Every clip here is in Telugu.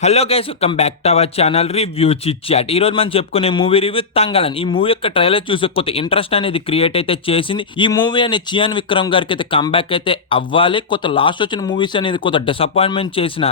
Hello guys, welcome back to our channel review chit chat. ఈ రోజు మనం చెప్పుకునే మూవీ రివ్యూ తంగలన్. ఈ మూవీ యొక్క ట్రైలర్ చూసే కొత్త ఇంట్రెస్ట్ అనేది క్రియేట్ అయితే చేసింది. ఈ మూవీ అనేది చియాన్ విక్రమ్ గారికి అయితే కంబ్యాక్ అయితే అవ్వాలి. కొత్త లాస్ట్ వచ్చిన మూవీస్ అనేది కొత్త డిసప్పాయింట్మెంట్ చేసిన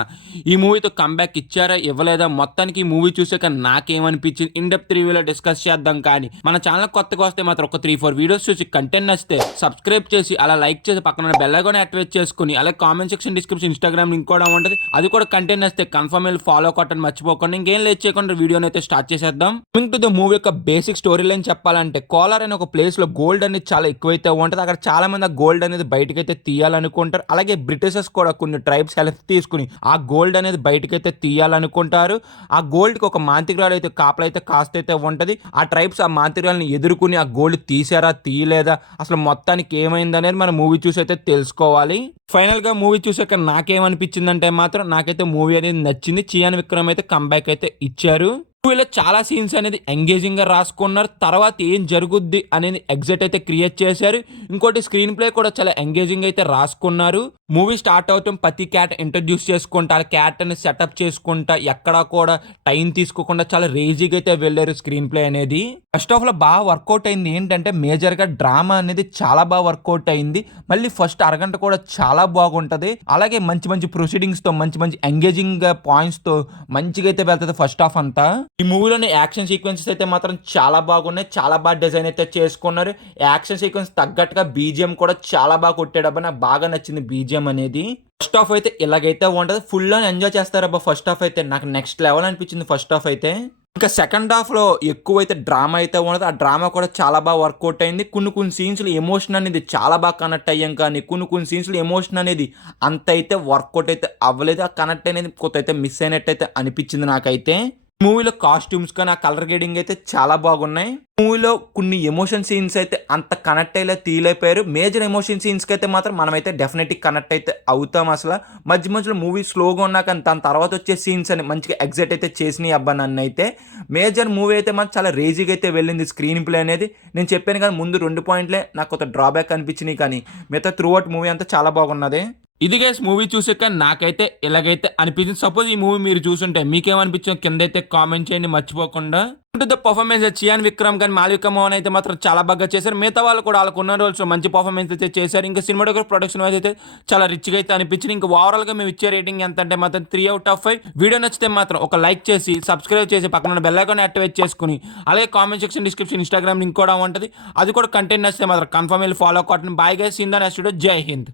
ఈ మూవీతో కంబ్యాక్ ఇచ్చారా ఇవ్వలేదా, మొత్తానికి ఈ మూవీ చూసాక నాకేమనిపించింది ఇన్ డెప్త్ రివ్యూలో డిస్కస్ చేద్దాం. కానీ మన ఛానల్ కొత్తగా వస్తే మాత్రం ఒక 3-4 వీడియోస్ చూసి కంటెంట్ నచ్చితే సబ్స్క్రైబ్ చేసి అలా లైక్ చేసి పక్కన బెల్ ఐకాన్ యాక్టివేట్ చేసుకుని అలాగే comment section description Instagram link కూడా ఉంటుంది. అది కూడా కంటెంట్ నచ్చితే కన్ఫర్మ్ ఫాలో కొట్టని మర్చిపోకుండా. ఇంకేం లేట్ చేయకుండా వీడియోని అయితే స్టార్ట్ చేసేద్దాం. కమింగ్ టు ద మూవీ యొక్క బేసిక్ స్టోరీ లైన్ చెప్పాలంటే, కోలార్ అనే ఒక ప్లేస్ లో గోల్డ్ అనేది చాలా ఎక్కువైతే ఉంటుంది. అక్కడ చాలా మంది ఆ గోల్డ్ అనేది బయటకైతే తీయాలనుకుంటారు. అలాగే బ్రిటిషర్స్ కూడా కొన్ని ట్రైబ్స్ హెల్ప్ తీసుకుని ఆ గోల్డ్ అనేది బయటకైతే తీయాలనుకుంటారు. ఆ గోల్డ్ కి ఒక మాంత్రికురాలు అయితే కాపలైతే కాస్త అయితే ఉంటది. ఆ ట్రైబ్స్ ఆ మాంత్రికురాలని ఎదుర్కొని ఆ గోల్డ్ తీసారా తీయలేదా, అసలు మొత్తానికి ఏమైంది అనేది మన మూవీ చూసి అయితే తెలుసుకోవాలి. ఫైనల్ గా మూవీ చూసాక నాకేమనిపించిందంటే మాత్రం నాకైతే మూవీ అనేది నచ్చింది. చియాన్ విక్రమ్ అయితే కంబ్యాక్ అయితే ఇచ్చారు. మూవీలో చాలా సీన్స్ అనేది ఎంగేజింగ్ గా రాసుకున్నారు. తర్వాత ఏం జరుగుద్ది అనేది ఎగ్జైట్ అయితే క్రియేట్ చేశారు. ఇంకోటి స్క్రీన్ ప్లే కూడా చాలా ఎంగేజింగ్ అయితే రాసుకున్నారు. మూవీ స్టార్ట్ అవటం ప్రతి క్యాట్ ఇంట్రడ్యూస్ చేసుకుంటా ఆ క్యాట్ ని సెటప్ చేసుకుంటా ఎక్కడా కూడా టైం తీసుకోకుండా చాలా రేజీగా అయితే వెళ్ళారు స్క్రీన్ ప్లే అనేది. ఫస్ట్ ఆఫ్ లో బాగా వర్కౌట్ అయింది ఏంటంటే మేజర్ గా డ్రామా అనేది చాలా బాగా వర్కౌట్ అయింది. మళ్ళీ ఫస్ట్ అరగంట కూడా చాలా బాగుంటది. అలాగే మంచి మంచి ప్రొసీడింగ్స్ తో మంచి మంచి ఎంగేజింగ్ పాయింట్స్ తో మంచిగా అయితే వెళ్తుంది ఫస్ట్ హాఫ్ అంతా. ఈ మూవీలోని యాక్షన్ సీక్వెన్సెస్ అయితే మాత్రం చాలా బాగున్నాయి. చాలా బాగా డిజైన్ అయితే చేసుకున్నారు. యాక్షన్ సీక్వెన్స్ తగ్గట్టుగా బీజిఎం కూడా చాలా బాగా కొట్టాడబ్బా. నాకు బాగా నచ్చింది బీజిఎం అనేది. ఫస్ట్ హాఫ్ అయితే ఇలాగైతే ఉంటుంది. ఫుల్ అని ఎంజాయ్ చేస్తారబ్బా. ఫస్ట్ హాఫ్ అయితే నాకు నెక్స్ట్ లెవెల్ అనిపించింది ఫస్ట్ హాఫ్ అయితే. ఇంకా సెకండ్ హాఫ్ లో ఎక్కువ అయితే డ్రామా అయితే ఉండదు. ఆ డ్రామా కూడా చాలా బాగా వర్కౌట్ అయింది. కొన్ని సీన్స్ లో ఎమోషన్ అనేది చాలా బాగా కనెక్ట్ అయ్యాం. కానీ కొన్ని సీన్స్ లో ఎమోషన్ అనేది అంత అయితే వర్కౌట్ అయితే అవ్వలేదు. ఆ కనెక్ట్ అనేది కొత్త అయితే మిస్ అయినట్టయితే అనిపించింది నాకైతే. మూవీలో కాస్ట్యూమ్స్ కానీ ఆ కలర్ గ్రేడింగ్ అయితే చాలా బాగున్నాయి. మూవీలో కొన్ని ఎమోషన్ సీన్స్ అయితే అంత కనెక్ట్ అయ్యే తీయలేకపోయారు. మేజర్ ఎమోషన్ సీన్స్ కి అయితే మాత్రం మనమైతే డెఫినెట్లీ కనెక్ట్ అయితే అవుతాం. అసలు మధ్యలో మూవీ స్లోగా ఉన్నా కానీ దాని తర్వాత వచ్చే సీన్స్ అని మంచిగా ఎగ్జైట్ అయితే చేసినాయి అబ్బా నన్ను అయితే. మేజర్ మూవీ అయితే మాకు చాలా రేజీగా అయితే వెళ్ళింది స్క్రీన్ ప్లే అనేది. నేను చెప్పాను కానీ ముందు 2 పాయింట్లే నాకు కొంత డ్రాబ్యాక్ అనిపించినాయి. కానీ మిగతా త్రూ అవుట్ మూవీ అంతా చాలా బాగున్నది. ఇది గైస్ మూవీ చూసాక నాకైతే ఇలాగైతే అనిపించింది. సపోజ్ ఈ మూవీ మీరు చూసుంటే మీకేమనిపించిందో కింద అయితే కామెంట్ చేయండి మర్చిపోకుండా. ద పర్ఫార్మెన్స్ చియాన్ విక్రమ్ కానీ మాల్వికా మోహన్ అయితే మాత్రం చాలా బాగా చేశారు. మిగతా వాళ్ళు కూడా వాళ్ళకు ఉన్న రోల్స్ మంచి పర్ఫార్మెన్స్ అయితే చేశారు. ఇంకా సినిమాటోగ్రఫీ ప్రొడక్షన్ వైజ్ అయితే చాలా రిచ్గా అయితే అనిపించింది. ఇంకా ఓవరాల్ గా మేము ఇచ్చే రేటింగ్ ఎంత అంటే మాత్రం 3/5. వీడియో నచ్చితే మాత్రం ఒక లైక్ చేసి సబ్స్క్రైబ్ చేసి పక్కన బెల్ ఐకాన్ యాక్టివేట్ చేసుకుని అలాగే comment section description Instagram link కూడా ఉంటుంది. అది కూడా కంటెంట్ నచ్చితే మాత్రం కన్ఫర్మ్ వెళ్ళి ఫాలో కొట్టండి. బాయ్ గైస్, హింద్ అండ్ జై హింద్.